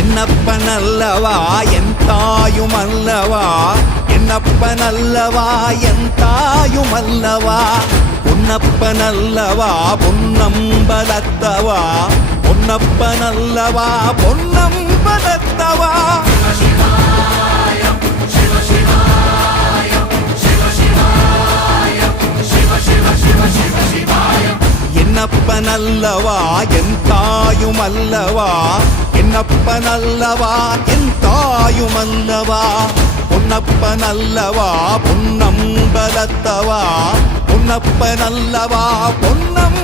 என்னப்பனல்லவா என் தாயுமல்லவா, என்னப்பனல்லவா என் தாயுமல்லவா, பொன்னப்பனல்லவா பொன்னம்பலத்தவா, பொன்னப்பனல்லவா பொன்னம்பலத்தவா. என்னப்பனல்லவா என் தாயுமல்லவா, என்னப்பனல்லவா என் தாயுமல்லவா, பொன்னப்பனல்லவா பொன்னம்பலத்தவா, பொன்னப்பனல்லவா பொன்னம்